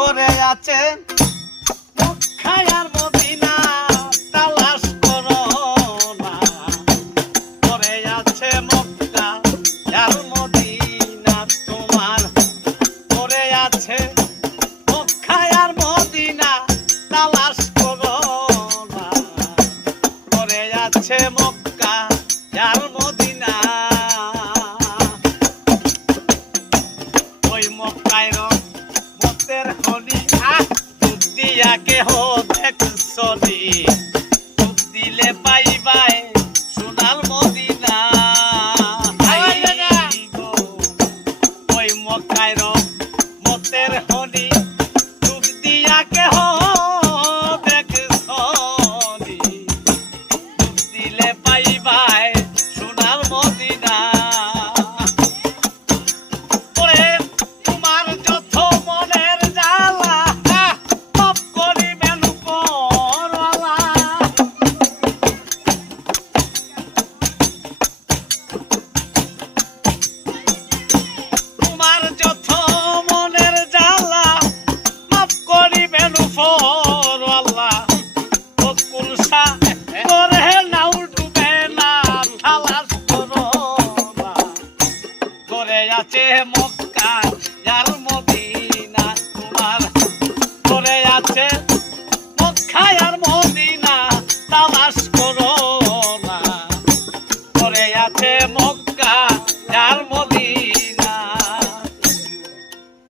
পরে আছে মক্কার মদিনা তালাশ করো না পরে আছে মক্কা আর মদিনা তোমার পরে আছে মক্কা আর মদিনা তালাশ করো না পরে আছে মক্কা আর মদিনা ওই মক্কায় মতের খনি দিয়া কেহ দেখছনি ডুব দিলে পাইবাই সোনার মদিনা ওই মক্কায় মতের খনি ডুব দিয়া কেহ দেখছনি ডুব দিলে পাইবাই সোনার মদিনা আছে